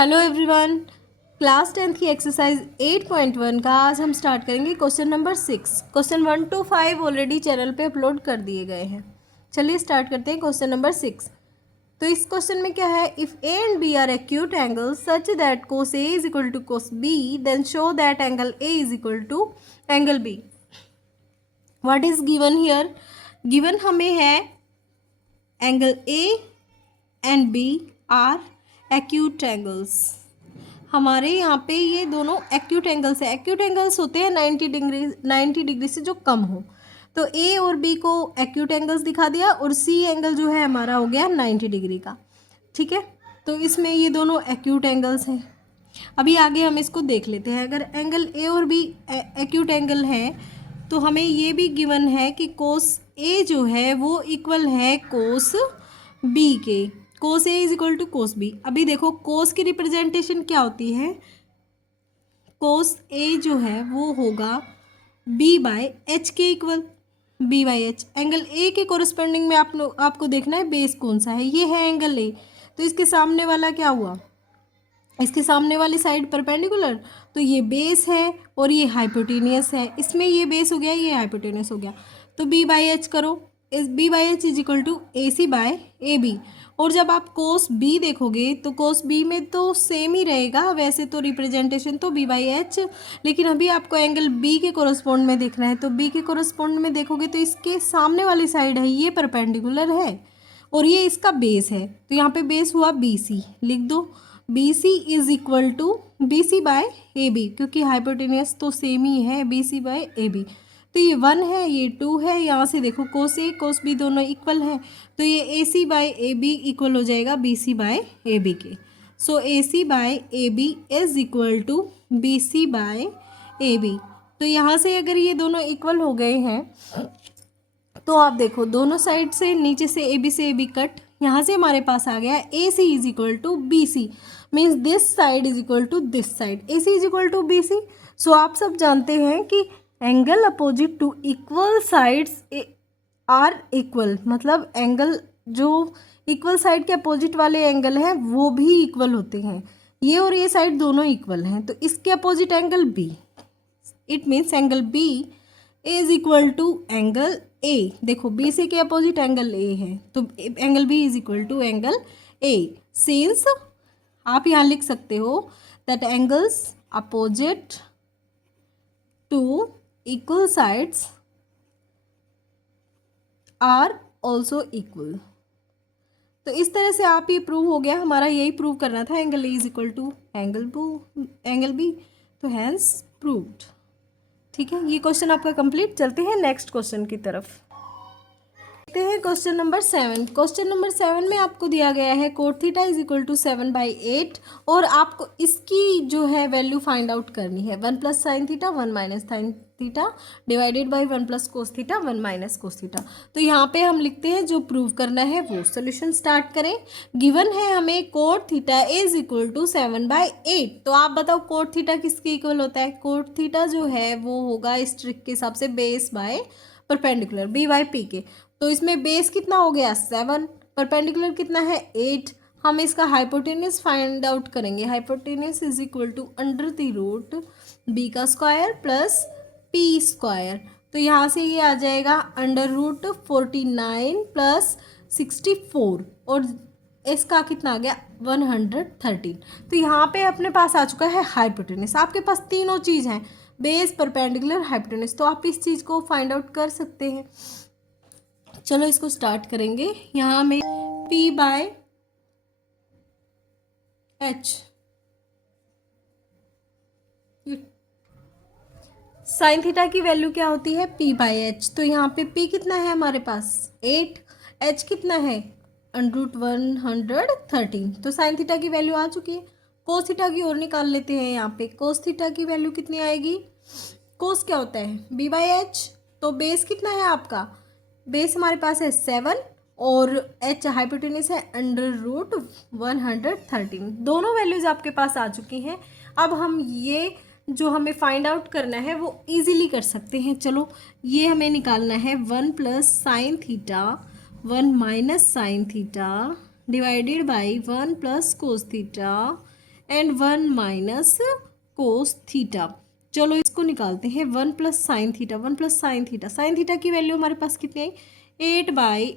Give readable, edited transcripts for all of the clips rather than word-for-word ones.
Hello everyone, class 10th की exercise 8.1 का आज हम स्टार्ट करेंगे question number 6। Question 1 to 5 already channel पे अपलोड कर दिए गए हैं। चलिए स्टार्ट करते हैं क्वेश्चन नंबर 6। तो इस क्वेश्चन में क्या है, if A and B are acute angle such that cos A is equal to cos B then show that angle A is equal to angle B. What is given here? Given हमें है angle A and B are acute angles. हमारे यहाँ पे ये दोनों acute angles है। Acute angles होते हैं 90 डिग्री से जो कम हो। तो ए और बी को एक्यूट एंगल्स दिखा दिया और सी एंगल जो है हमारा हो गया 90 डिग्री का। ठीक है, तो इसमें ये दोनों एक्यूट एंगल्स हैं। अभी आगे हम इसको देख लेते हैं। अगर एंगल ए और बी एक्यूट एंगल है तो हमें ये भी गिवन है कि कोस ए जो है वो इक्वल है कोस बी के। Cos A is equal to cos B. अभी देखो कोस की रिप्रेजेंटेशन क्या होती है, कोस ए जो है वो होगा बी बाय एच के equal, B by H. Angle A के कोरस्पेंडिंग में आपको देखना है बेस कौन सा है। ये है एंगल ए, तो इसके सामने वाला क्या हुआ, इसके सामने वाली साइड परपेंडिकुलर, तो ये बेस है और ये हाइपोटेनियस है। इसमें ये बेस हो गया, ये हाइपोटेनियस हो गया। तो बी बाई एच करो, इस B by H is equal to A C by A B. और जब आप कोस बी देखोगे तो कोस बी में तो सेम ही रहेगा, वैसे तो रिप्रेजेंटेशन तो बी बाई एच, लेकिन अभी आपको एंगल बी के कोरस्पोंड में देखना है। तो बी के कोरस्पोंड में देखोगे तो इसके सामने वाली साइड है ये परपेंडिकुलर है और ये इसका बेस है। तो यहाँ पे बेस हुआ बी सी, लिख दो B C is equal to B C by A B, क्योंकि हाइपोटेनियस तो सेम ही है B C by A B. तो ये 1 है, ये 2 है। यहाँ से देखो कोस ए कोस बी दोनों इक्वल हैं, तो ये A C by A B equal हो जाएगा B C by A B के। So A C by A B is equal to B C by A B. तो यहाँ से अगर ये दोनों इक्वल हो गए हैं तो आप देखो दोनों साइड से नीचे से ए बी कट, यहाँ से हमारे पास आ गया A C is equal to B C, means this side is equal to this side, A C is equal to B C. So आप सब जानते हैं कि angle opposite to equal sides are equal, मतलब एंगल जो equal side के opposite वाले angle हैं वो भी इक्वल होते हैं। ये और ये साइड दोनों इक्वल हैं, तो इसके opposite angle B, it means angle B is equal to angle A. देखो बी सी के अपोजिट एंगल ए है, तो angle B is equal to angle A. Since आप यहाँ लिख सकते हो that angles opposite to equal sides are also equal. तो इस तरह से आप ये प्रूव हो गया, हमारा यही प्रूव करना था, angle A is equal to angle B, तो हैंस प्रूव्ड। ठीक है, ये क्वेश्चन आपका कंप्लीट। चलते हैं नेक्स्ट क्वेश्चन की तरफ। देखते हैं क्वेश्चन नंबर 7। क्वेश्चन नंबर 7 में आपको दिया गया है cot theta is equal to 7/8 और आपको इसकी जो है वैल्यू फाइंड आउट करनी है। 1 plus sine theta 1 minus sine theta divided by 1 plus cos theta 1 minus cos theta. तो यहाँ पे हम लिखते हैं जो प्रूव करना है वो। सोल्यूशन स्टार्ट करें। गिवन है हमें cot theta is equal to 7/8। तो आप बताओ कोट थीटा किसके इक्वल होता है? कोट थीटा जो है वो होगा इस ट्रिक के हिसाब से base by perpendicular, B by P के। तो इसमें बेस कितना हो गया 7, परपेंडिकुलर कितना है 8। हम इसका हाइपोटेनियस फाइंड आउट करेंगे। Hypotenuse is equal to under the root B का स्क्वायर प्लस पी स्क्वायर। तो यहाँ से ये आ जाएगा अंडर रूट 49 प्लस 64 और इसका कितना आ गया 113। तो यहाँ पे अपने पास आ चुका है हाइपोटेनियस। आपके पास तीनों चीज़ हैं, बेस परपेंडिकुलर हाइपोटेनियस, तो आप इस चीज़ को फाइंड आउट कर सकते हैं। चलो इसको स्टार्ट करेंगे। यहाँ में P by H, sine theta की वैल्यू क्या होती है P बाय एच। तो यहाँ पे P कितना है हमारे पास 8, H कितना है √113। तो साइन थीटा की वैल्यू आ चुकी है। कोस थीटा की और निकाल लेते हैं। यहाँ पे कोस थीटा की वैल्यू कितनी आएगी? कोस क्या होता है B बाई एच। तो बेस कितना है आपका? बेस हमारे पास है 7 और एच हाइपोटेनियस है अंडर रूट 113। दोनों वैल्यूज आपके पास आ चुकी हैं। अब हम ये जो हमें फाइंड आउट करना है वो इजीली कर सकते हैं। चलो ये हमें निकालना है 1 plus sine theta 1 minus sine theta divided by 1 plus cos theta and 1 minus cos theta. चलो इसको निकालते हैं, 1 plus sine theta, 1 plus sine theta, sine theta की वैल्यू हमारे पास कितनी आई,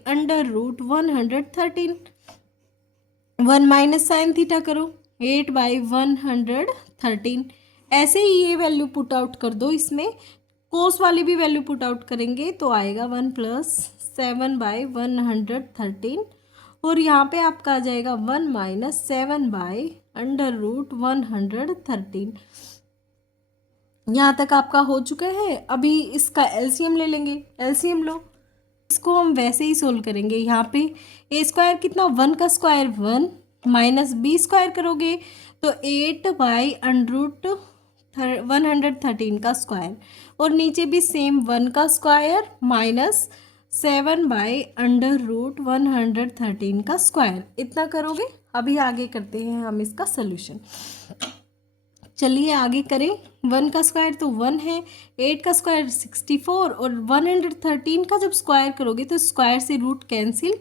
8/√113। 1 माइनस साइन थीटा करो, 8/113। ऐसे ही ये वैल्यू पुट आउट कर दो, इसमें कोस वाली भी वैल्यू पुट आउट करेंगे तो आएगा 1 प्लस 7/113, और यहाँ पे आपका आ जाएगा 1 माइनस 7/√113। यहाँ तक आपका हो चुका है। अभी इसका एलसीएम ले लेंगे, एलसीएम लो। इसको हम वैसे ही सोल्व करेंगे। यहाँ पे ए स्क्वायर कितना, 1 का स्क्वायर 1 माइनस बी स्क्वायर करोगे तो 8/113 का स्क्वायर, और नीचे भी सेम 1 का स्क्वायर माइनस 7/√113 का स्क्वायर, इतना करोगे। अभी आगे करते हैं हम इसका सोल्यूशन। चलिए आगे करें। 1 का स्क्वायर तो 1 है, 8 का स्क्वायर 64, और 113 का जब स्क्वायर करोगे तो स्क्वायर से रूट कैंसिल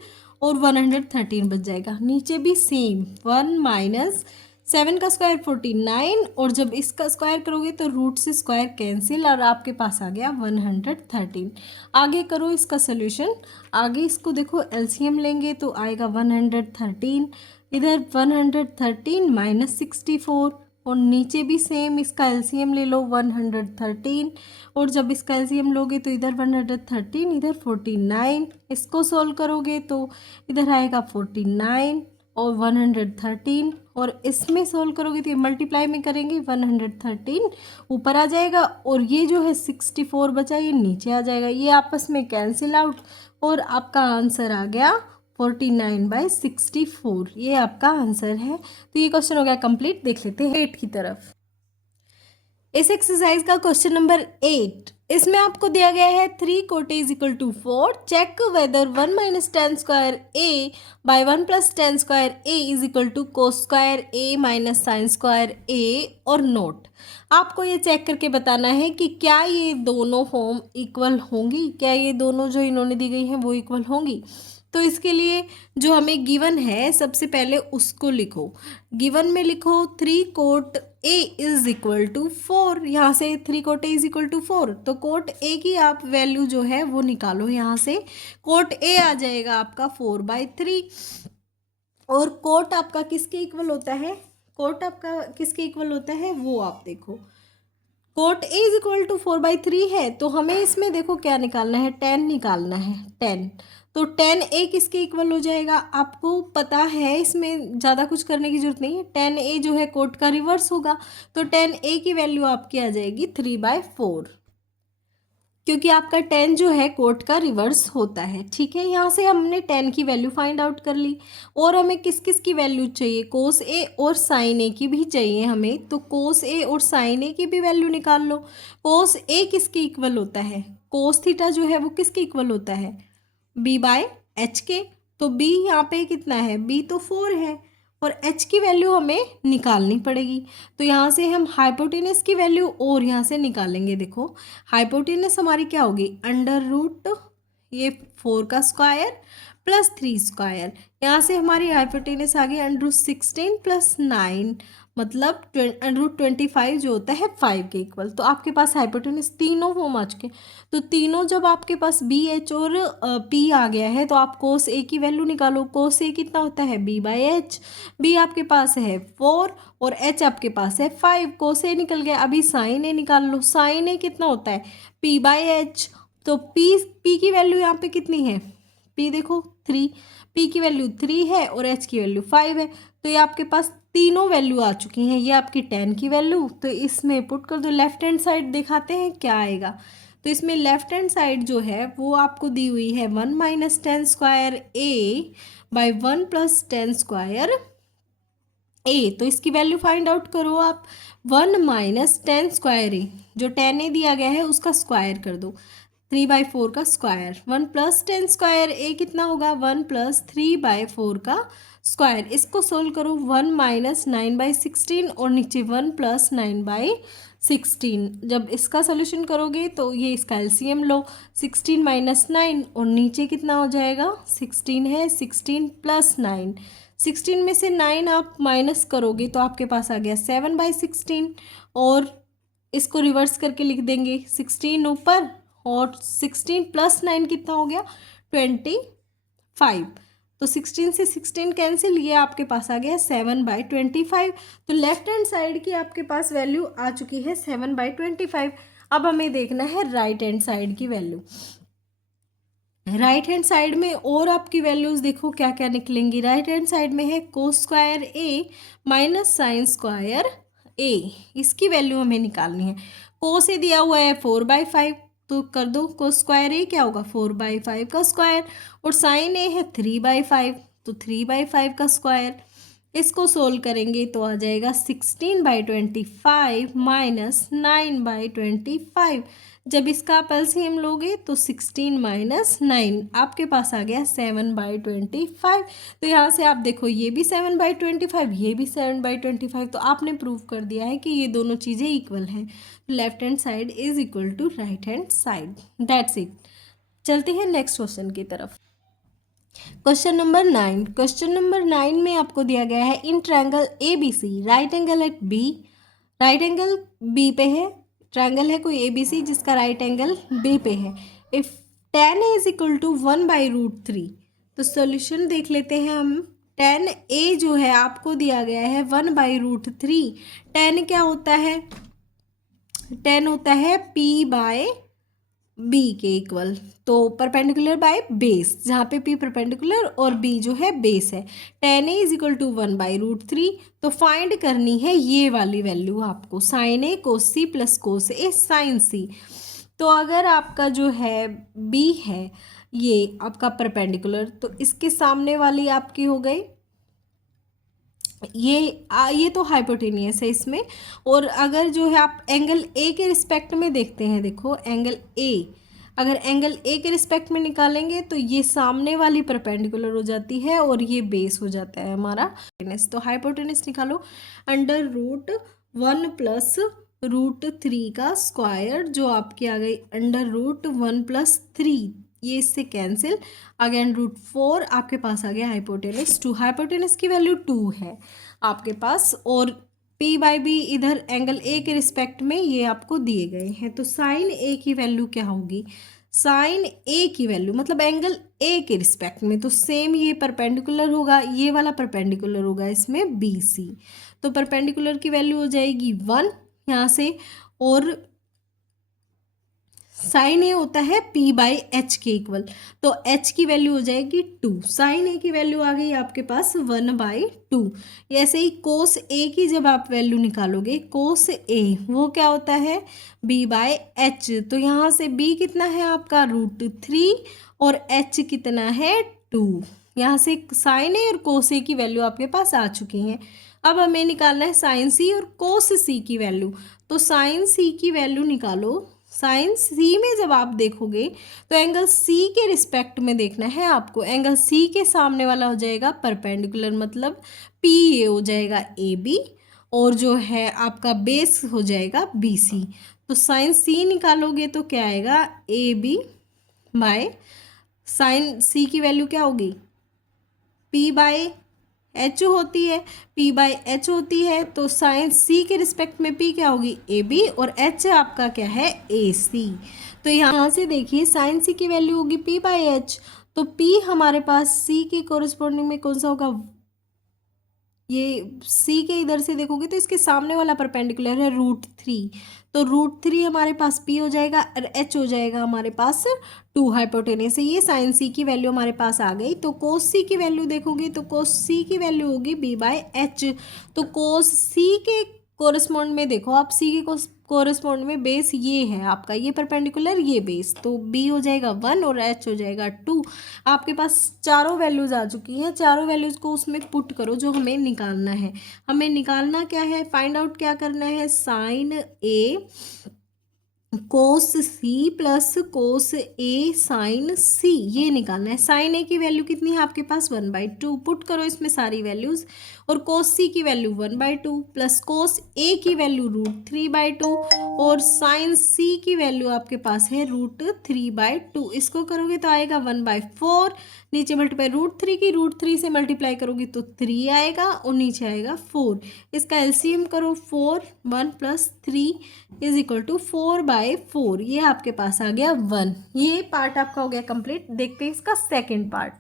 और 113 बच जाएगा। नीचे भी सेम 1 माइनस 7 का स्क्वायर 49, और जब इसका स्क्वायर करोगे तो रूट से स्क्वायर कैंसिल और आपके पास आ गया 113। आगे करो इसका सोल्यूशन। आगे इसको देखो, एलसीएम लेंगे तो आएगा 113, इधर 113 माइनस 64, और नीचे भी सेम इसका एलसीएम ले लो 113, और जब इसका एलसीएम लोगे तो इधर 113, इधर 49। इसको सॉल्व करोगे तो इधर आएगा 49 और 113, और इसमें सॉल्व करोगे तो ये मल्टीप्लाई में करेंगे 113 ऊपर आ जाएगा, और ये जो है 64 बचा ये नीचे आ जाएगा, ये आपस में कैंसिल आउट, और आपका आंसर आ गया 49/64। ये आपका आंसर है। तो ये क्वेश्चन हो गया कंप्लीट। देख लेते हैं 8 की तरफ। इस एक्सरसाइज का क्वेश्चन नंबर 8, इसमें आपको दिया गया है 3 cot is equal to 4, check whether 1 minus tan square A by 1 plus tan square A is equal to cos square A minus sine square A, और नोट। आपको ये चेक करके बताना है कि क्या ये दोनों फॉर्म इक्वल होंगी, क्या ये दोनों जो इन्होंने दी गई हैं वो इक्वल होंगी। तो इसके लिए जो हमें गिवन है सबसे पहले उसको लिखो। गिवन में लिखो 3 cot A is equal to 4, यहाँ से 3 cot A is equal to 4, तो कोट ए की आप वैल्यू जो है वो निकालो। यहाँ से कोट ए आ जाएगा आपका 4/3, और कोट आपका किसके इक्वल होता है, कोट आपका किसके इक्वल होता है वो आप देखो। Cot A is equal to 4/3 है, तो हमें इसमें देखो क्या निकालना है, 10 निकालना है, 10। तो 10 ए किसके इक्वल हो जाएगा, आपको पता है, इसमें ज़्यादा कुछ करने की जरूरत नहीं है। 10 ए जो है कोट का रिवर्स होगा, तो 10 ए की वैल्यू आपकी आ जाएगी 3/4, क्योंकि आपका 10 जो है कोट का रिवर्स होता है। ठीक है, यहाँ से हमने 10 की वैल्यू फाइंड आउट कर ली, और हमें किस किस की वैल्यू चाहिए, कोस ए और साइन ए की भी चाहिए हमें, तो कोस ए और साइन ए की भी वैल्यू निकाल लो। कोस ए किसके इक्वल होता है, कोस थीटा जो है वो किसके इक्वल होता है, b/h के। तो b यहाँ पे कितना है, b तो 4 है, और h की वैल्यू हमें निकालनी पड़ेगी। तो यहाँ से हम हाइपोटेनस की वैल्यू और यहाँ से निकालेंगे। देखो हाइपोटेनस हमारी क्या होगी, √ ये 4 का स्क्वायर प्लस 3 स्क्वायर, यहाँ से हमारी हाइपोटेनस आ गई √16 + 9, मतलब √25 जो होता है 5 के इक्वल। तो आपके पास हाइपोटेनस तीनों फॉर्म आ चुके हैं। तो तीनों जब आपके पास BH और P आ गया है तो आप कोस ए की वैल्यू निकालो। कोस ए कितना होता है, b/h, b आपके पास है 4 और h आपके पास है 5, कोस ए निकल गया। अभी साइन ए निकाल लो, साइन ए कितना होता है, p/h। तो p की वैल्यू यहाँ पे कितनी है, p देखो 3, p की वैल्यू 3 है और h की वैल्यू 5 है। तो ये आपके पास तीनों वैल्यू आ चुकी हैं। ये आपकी 10 की वैल्यू, तो इसमें पुट कर दो। लेफ्ट हैंड साइड दिखाते हैं क्या आएगा। तो इसमें लेफ्ट हैंड साइड जो है वो आपको दी हुई है 1 minus tan square A by 1 plus tan square A. तो इसकी वैल्यू फाइंड आउट करो आप। 1 माइनस टेन स्क्वायर ए, जो 10 ए दिया गया है उसका स्क्वायर कर दो, 3/4 का स्क्वायर। 1 प्लस टेन स्क्वायर ए कितना होगा, 1 + 3/4 का स्क्वायर। इसको सोल्व करो, 1 माइनस 9/16 और नीचे 1 + 9/16। जब इसका सोल्यूशन करोगे तो ये इसका एलसीएम लो, 16 - 9 और नीचे कितना हो जाएगा, 16 है, 16 + 9, 16 में से 9 आप माइनस करोगे तो आपके पास आ गया 7/16, और इसको रिवर्स करके लिख देंगे 16 ऊपर और 16 प्लस 9 कितना हो गया 25। तो 16 से 16 कैंसिल, ये आपके पास आ गया 7/25। तो लेफ्ट हैंड साइड की आपके पास वैल्यू आ चुकी है 7/25। अब हमें देखना है राइट हैंड साइड की वैल्यू। राइट हैंड साइड में और आपकी वैल्यूज देखो क्या क्या निकलेंगी। राइट हैंड साइड में है कोस square A minus sine square ए, इसकी वैल्यू हमें निकालनी है। कोस ए दिया हुआ है 4/5, तो कर दो कोस स्क्वायर ए क्या होगा 4/5 का स्क्वायर, और साइन ए है 3/5, तो 3/5 का स्क्वायर। इसको सोल्व करेंगे तो आ जाएगा 16/25 माइनस 9/25। जब इसका आप एलसीएम लोगे तो 16 माइनस 9 आपके पास आ गया 7/25। तो यहाँ से आप देखो ये भी 7/25, ये भी 7/25, तो आपने प्रूव कर दिया है कि ये दोनों चीज़ें इक्वल हैं। Left hand side is equal to right hand side. That's it. चलते हैं नेक्स्ट क्वेश्चन की तरफ। Question number 9। क्वेश्चन नंबर 9 में आपको दिया गया है in triangle A B C right angle at B, right angle B पे है, ट्रायंगल है कोई ए बी सी जिसका राइट एंगल बी पे है। If tan a is equal to 1/√3, तो सॉल्यूशन देख लेते हैं हम। tan a जो है आपको दिया गया है 1/√3। tan क्या होता है, tan होता है p/b के इक्वल, तो परपेंडिकुलर बाय बेस, जहाँ पे p परपेंडिकुलर और b जो है बेस है। tan a is equal to 1/√3, तो फाइंड करनी है ये वाली वैल्यू आपको, sine A cos C plus cos A sine C. तो अगर आपका जो है b है ये आपका परपेंडिकुलर, तो इसके सामने वाली आपकी हो गई ये तो हाइपोटेनियस है इसमें। और अगर जो है आप एंगल ए के रिस्पेक्ट में देखते हैं, देखो एंगल ए, अगर एंगल ए के रिस्पेक्ट में निकालेंगे तो ये सामने वाली परपेंडिकुलर हो जाती है और ये बेस हो जाता है हमारा हाइपोटेनस। तो हाइपोटेनस निकालो √1 प्लस √3 का स्क्वायर, जो आपकी आ गई √1 + 3, ये इससे कैंसिल, अगेन √4 आपके पास आ गया हाइपोटेनस 2। हाइपोटेनस की वैल्यू 2 है आपके पास, और p/b इधर एंगल ए के रिस्पेक्ट में ये आपको दिए गए हैं। तो साइन ए की वैल्यू क्या होगी, साइन ए की वैल्यू मतलब एंगल ए के रिस्पेक्ट में, तो सेम ये परपेंडिकुलर होगा, ये वाला परपेंडिकुलर होगा इसमें BC, तो परपेंडिकुलर की वैल्यू हो जाएगी 1 यहाँ से, और साइन ए होता है p/h के इक्वल, तो h की वैल्यू हो जाएगी 2। साइन ए की वैल्यू आ गई आपके पास 1/2। ऐसे ही कोस ए की जब आप वैल्यू निकालोगे, कोस ए वो क्या होता है b/h, तो यहाँ से b कितना है आपका √3 और h कितना है 2। यहाँ से साइन ए और कोस ए की वैल्यू आपके पास आ चुकी हैं। अब हमें निकालना है साइन सी और कोस सी की वैल्यू, तो साइन सी की वैल्यू निकालो। साइन सी में जब आप देखोगे तो एंगल सी के रिस्पेक्ट में देखना है आपको, एंगल सी के सामने वाला हो जाएगा परपेंडिकुलर, मतलब पी ए हो जाएगा ए बी, और जो है आपका बेस हो जाएगा बी सी। तो साइन सी निकालोगे तो क्या आएगा ए बी बाय, साइन सी की वैल्यू क्या होगी p/h होती है, p/h होती है, तो साइन सी के रिस्पेक्ट में p क्या होगी AB, और h आपका क्या है AC। तो यहाँ से देखिए साइन सी की वैल्यू होगी p/h, तो p हमारे पास c के कोरिस्पोंडिंग में कौन सा होगा, ये c के इधर से देखोगे तो इसके सामने वाला परपेंडिकुलर है √3, तो √3 हमारे पास p हो जाएगा और h हो जाएगा हमारे पास 2 हाइपोटेनस है। ये साइन सी की वैल्यू हमारे पास आ गई। तो कोस सी की वैल्यू देखोगे तो कोस सी की वैल्यू होगी b/h, तो कोस सी के कोरिस्पोंड में देखो आप, सी के कोरिस्पोंड में बेस ये है आपका, ये परपेंडिकुलर ये बेस, तो b हो जाएगा 1 और h हो जाएगा 2। आपके पास चारों वैल्यूज़ आ चुकी हैं, चारों वैल्यूज़ को उसमें पुट करो जो हमें निकालना है। हमें निकालना क्या है, फाइंड आउट क्या करना है, sign A cos C plus cos A sine सी, ये निकालना है। साइन ए की वैल्यू कितनी है आपके पास 1/2, पुट करो इसमें सारी वैल्यूज़ और कोस सी की वैल्यू 1/2 प्लस कोस ए की वैल्यू √3/2 और साइन सी की वैल्यू आपके पास है √3/2। इसको करोगे तो आएगा 1/4, नीचे मल्टीप्लाई √3 की √3 से मल्टीप्लाई करोगे तो 3 आएगा और नीचे आएगा 4। इसका एलसीएम करो 4, 1 + 3 = 4/4। ये आपके पास आ गया 1। ये पार्ट आपका हो गया कंप्लीट। देखते हैं इसका सेकेंड पार्ट।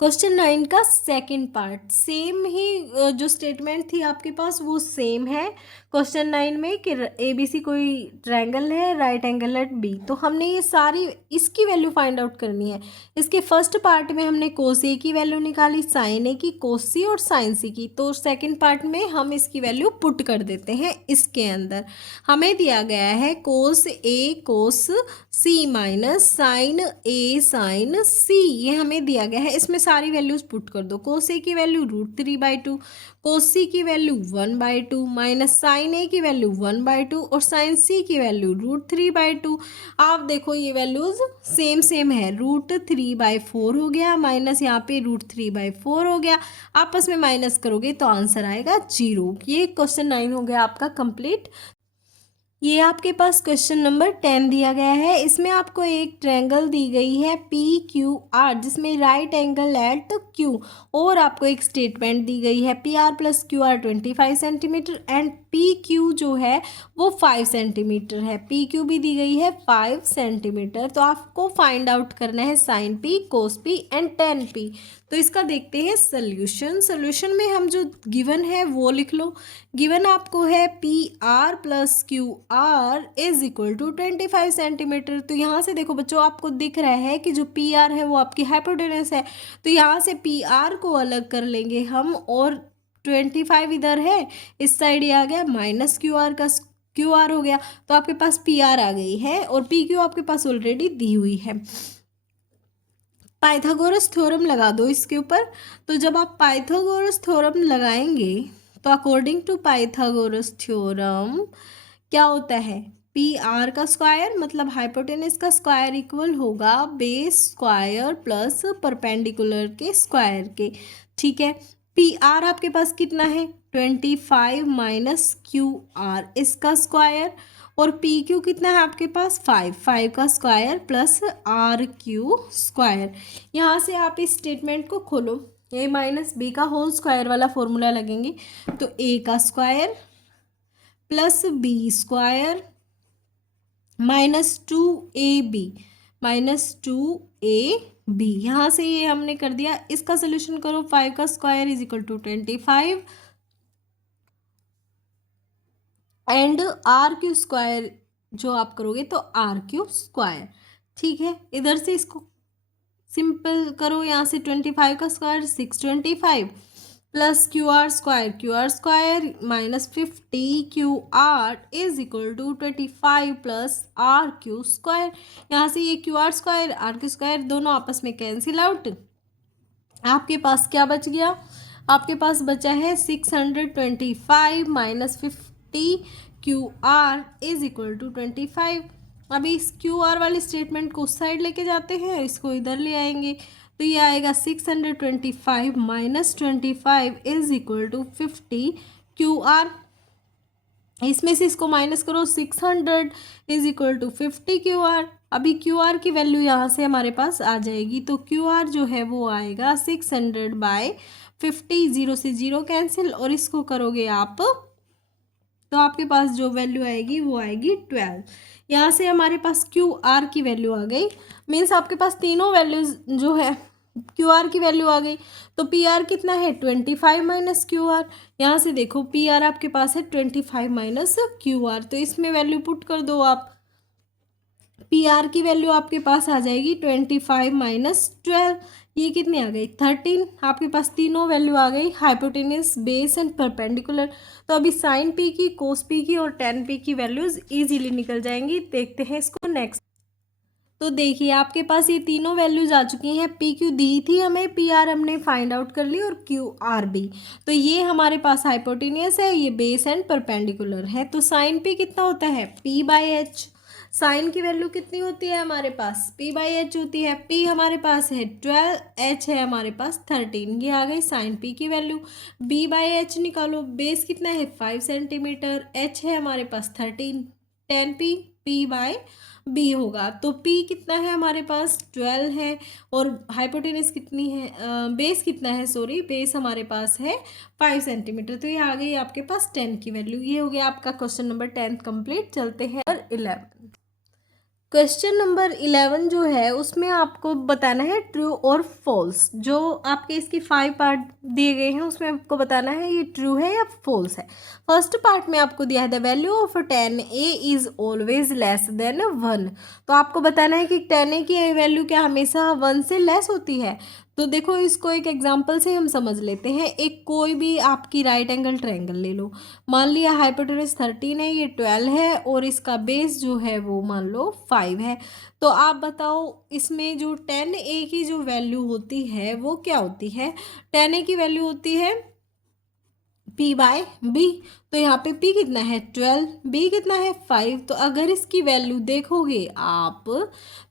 क्वेश्चन 9 का सेकंड पार्ट सेम ही जो स्टेटमेंट थी आपके पास वो सेम है क्वेश्चन 9 में कि ABC कोई ट्रायंगल है, राइट एंगल एट बी। तो हमने ये सारी इसकी वैल्यू फाइंड आउट करनी है। इसके फर्स्ट पार्ट में हमने कोस ए की वैल्यू निकाली, साइन ए की, कोस सी और साइन सी की। तो सेकंड पार्ट में हम इसकी वैल्यू पुट कर देते हैं इसके अंदर। हमें दिया गया है कोस ए कोस सी माइनस साइन ए साइन सी, ये हमें दिया गया है। इसमें सारी वैल्यूज पुट कर दो। कोस ए की वैल्यू √3/2, कोस सी की वैल्यू 1/2 माइनस साइन ए की वैल्यू 1/2 और साइन सी की वैल्यू √3/2। आप देखो ये वैल्यूज सेम सेम है। √3/4 हो गया माइनस यहाँ पे √3/4 हो गया। आपस में माइनस करोगे तो आंसर आएगा 0। ये क्वेश्चन 9 हो गया आपका कंप्लीट। ये आपके पास क्वेश्चन नंबर 10 दिया गया है। इसमें आपको एक ट्रायंगल दी गई है PQR जिसमें राइट एंगल एट Q और आपको एक स्टेटमेंट दी गई है PR + QR 25 centimetre and PQ जो है वो 5 सेंटीमीटर है। PQ भी दी गई है 5 सेंटीमीटर। तो आपको फाइंड आउट करना है sine P, cos P and tan P। तो इसका देखते हैं सोल्यूशन। सोल्यूशन में हम जो गिवन है वो लिख लो। गिवन आपको है PR + QR = 25 सेंटीमीटर। तो यहाँ से देखो बच्चों आपको दिख रहा है कि जो PR है वो आपकी हाइपोटेनस है। तो यहाँ से PR को अलग कर लेंगे हम और 25 इधर है, इस साइड ये आ गया माइनस QR का QR हो गया। तो आपके पास PR आ गई है और PQ आपके पास ऑलरेडी दी हुई है। पाइथागोरस थ्योरम लगा दो इसके ऊपर। तो जब आप पाइथागोरस थ्योरम लगाएंगे तो अकॉर्डिंग टू पाइथागोरस थ्योरम क्या होता है, PR का स्क्वायर मतलब हाइपोटेनस का स्क्वायर इक्वल होगा बेस स्क्वायर प्लस परपेंडिकुलर के स्क्वायर के। ठीक है, PR आपके पास कितना है 25 माइनस QR इसका स्क्वायर और PQ कितना है आपके पास 5 का स्क्वायर प्लस RQ स्क्वायर। यहाँ से आप इस स्टेटमेंट को खोलो, A माइनस B का होल स्क्वायर वाला फॉर्मूला लगेंगे। तो A का square plus B square -2AB यहाँ से ये हमने कर दिया। इसका सोल्यूशन करो। 5 का स्क्वायर = 25 एंड RQ स्क्वायर जो आप करोगे तो RQ स्क्वायर। ठीक है, इधर से इसको सिंपल करो। यहाँ से 25 का square 625 plus QR square -50 QR = 25 plus RQ square. यहाँ से ये QR स्क्वायर RQ स्क्वायर दोनों आपस में कैंसिल आउट। आपके पास क्या बच गया, आपके पास बचा है 625 - 50 QR = 25। अभी इस QR वाली स्टेटमेंट को उस साइड लेके जाते हैं, इसको इधर ले आएंगे तो ये आएगा 625 - 25 = 50 QR। इसमें से इसको माइनस करो, 600 = 50 QR। अभी QR की वैल्यू यहाँ से हमारे पास आ जाएगी। तो QR जो है वो आएगा 600/50, 0 से 0 कैंसिल और इसको करोगे आप तो आपके पास जो वैल्यू आएगी वो आएगी 12। यहाँ से हमारे पास QR की वैल्यू आ गई। मीन्स आपके पास तीनों वैल्यूज जो है QR की वैल्यू आ गई। तो PR कितना है 25 माइनस QR। यहाँ से देखो PR आपके पास है 25 माइनस QR। तो इसमें वैल्यू पुट कर दो आप। PR की वैल्यू आपके पास आ जाएगी 25 माइनस 12। ये कितनी आ गई 13। आपके पास तीनों वैल्यू आ गई, हाइपोटेनस, बेस एंड परपेंडिकुलर। तो अभी साइन P की, कोस P की और टेन P की वैल्यूज इजीली निकल जाएंगी। देखते हैं इसको नेक्स्ट। तो देखिए आपके पास ये तीनों वैल्यूज आ चुकी हैं। PQ दी थी हमें, PR हमने फाइंड आउट कर ली और QR भी। तो ये हमारे पास हाइपोटेनियस है, ये बेस एंड परपेंडिकुलर है। तो साइन P कितना होता है P/H। साइन की वैल्यू कितनी होती है हमारे पास, p/h होती है। p हमारे पास है 12, h है हमारे पास 13, ये आ गई साइन p की वैल्यू। b/h निकालो, बेस कितना है 5 सेंटीमीटर, h है हमारे पास 13, 10p, p/b होगा। तो p कितना है हमारे पास 12 है, और हाइपोटेनस कितनी है, बेस कितना है, सॉरी बेस हमारे पास है 5 सेंटीमीटर। तो ये आ गई आपके पास 10 की वैल्यू। ये हो गया आपका क्वेश्चन नंबर 10 कंप्लीट। चलते हैं और 11। क्वेश्चन नंबर 11 जो है उसमें आपको बताना है ट्रू और फॉल्स। जो आपके इसकी 5 पार्ट दिए गए हैं उसमें आपको बताना है ये ट्रू है या फॉल्स है। फर्स्ट पार्ट में आपको दिया है the value of 10a is always less than 1। तो आपको बताना है कि 10a की वैल्यू क्या हमेशा 1 से लेस होती है। तो देखो इसको एक एग्जांपल से हम समझ लेते हैं। एक कोई भी आपकी राइट एंगल ट्रायंगल ले लो, मान लिया हाइपोटेनस 13 है, ये 12 है, और इसका बेस जो है वो मान लो 5 है। तो आप बताओ इसमें जो 10a की जो वैल्यू होती है वो क्या होती है। 10a की वैल्यू होती है p/b। तो यहाँ पे p कितना है 12, b कितना है 5। तो अगर इसकी वैल्यू देखोगे आप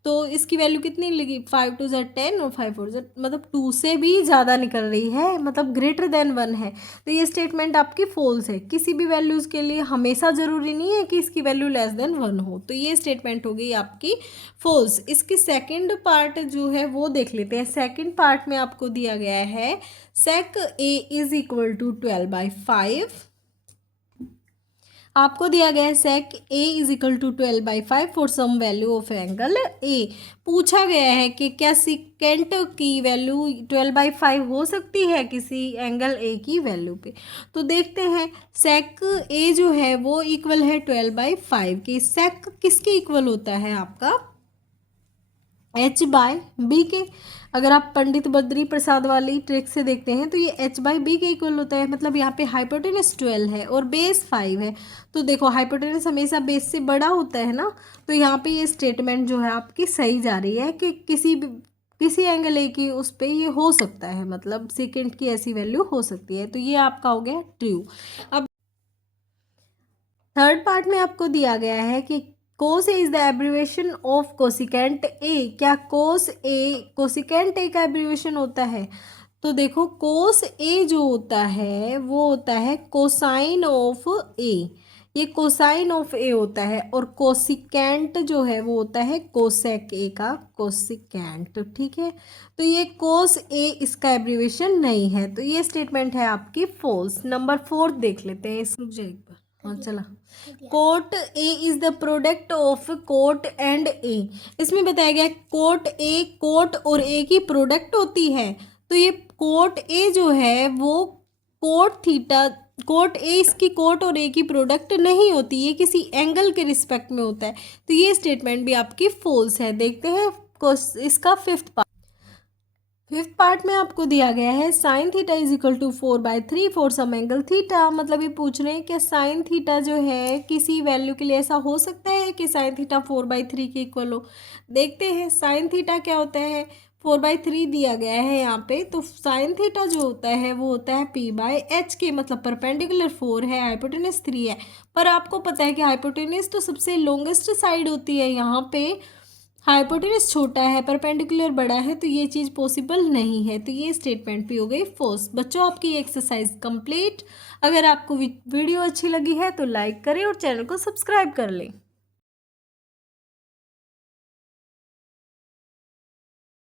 तो इसकी वैल्यू कितनी लगी, 5 2 ज़ा 10 और 5 4 ज़ा मतलब 2 से भी ज़्यादा निकल रही है, मतलब ग्रेटर देन 1 है। तो ये स्टेटमेंट आपकी फॉल्स है। किसी भी वैल्यूज़ के लिए हमेशा ज़रूरी नहीं है कि इसकी वैल्यू लेस देन 1 हो। तो ये स्टेटमेंट हो गई आपकी फॉल्स। इसकी सेकेंड पार्ट जो है वो देख लेते हैं। सेकेंड पार्ट में आपको दिया गया है sec a is equal to 12/5। आपको दिया गया है sec a is equal to 12/5 for some value of angle a। पूछा गया है कि क्या सिकेंट की वैल्यू 12/5 हो सकती है किसी एंगल a की वैल्यू पे। तो देखते हैं sec a जो है वो इक्वल है 12/5 की। sec किसके इक्वल होता है आपका h/b के। अगर आप पंडित बद्री प्रसाद वाली ट्रिक से देखते हैं तो ये h/b के इक्वल होता है। मतलब यहाँ पे हाइपोटेनस 12 है और बेस 5 है। तो देखो हाइपोटेनस हमेशा बेस से बड़ा होता है ना। तो यहाँ पे ये स्टेटमेंट जो है आपकी सही जा रही है कि किसी एंगल ए की उस पर ये हो सकता है, मतलब सेकेंड की ऐसी वैल्यू हो सकती है। तो ये आपका हो गया ट्रू। अब थर्ड पार्ट में आपको दिया गया है कि cos A is the abbreviation of cosecant A. क्या कोसिकेंट ए का एब्रीवेशन होता है। तो देखो कोस ए जो होता है वो होता है कोसाइन ऑफ ए, ये कोसाइन ऑफ ए होता है। और कोसिकेंट जो है वो होता है कोसेक ए का कोसिकेंट, ठीक है। तो ये कोस ए इसका एब्रीवेशन नहीं है। तो ये स्टेटमेंट है आपकी फॉल्स। नंबर 4 देख लेते हैं। रुक जाए एक बार, हाँ चला। Cot A is the product of cot and A. इसमें बताया गया कोट और ए की प्रोडक्ट होती है। तो ये कोट ए जो है वो कोट ए इसकी कोट और ए की प्रोडक्ट नहीं होती, ये किसी एंगल के रिस्पेक्ट में होता है। तो ये स्टेटमेंट भी आपकी फॉल्स है। देखते हैं इसका फिफ्थ पार्ट में आपको दिया गया है sine theta is equal to 4/3 for some angle theta. मतलब ये पूछ रहे हैं कि साइन थीटा जो है किसी वैल्यू के लिए ऐसा हो सकता है कि साइन थीटा 4/3 के इक्वल हो। देखते हैं साइन थीटा क्या होता है। 4/3 दिया गया है यहाँ पे। तो साइन थीटा जो होता है वो होता है p/h के, मतलब परपेंडिकुलर 4 है, हाइपोटेनस 3 है। पर आपको पता है कि हाइपोटेनस तो सबसे लॉन्गेस्ट साइड होती है, यहाँ पे हाइपोटेनस छोटा है, परपेंडिकुलर बड़ा है, तो ये चीज़ पॉसिबल नहीं है। तो ये स्टेटमेंट भी हो गई फॉल्स। बच्चों आपकी एक्सरसाइज कंप्लीट। अगर आपको वीडियो अच्छी लगी है तो लाइक करें और चैनल को सब्सक्राइब कर लें।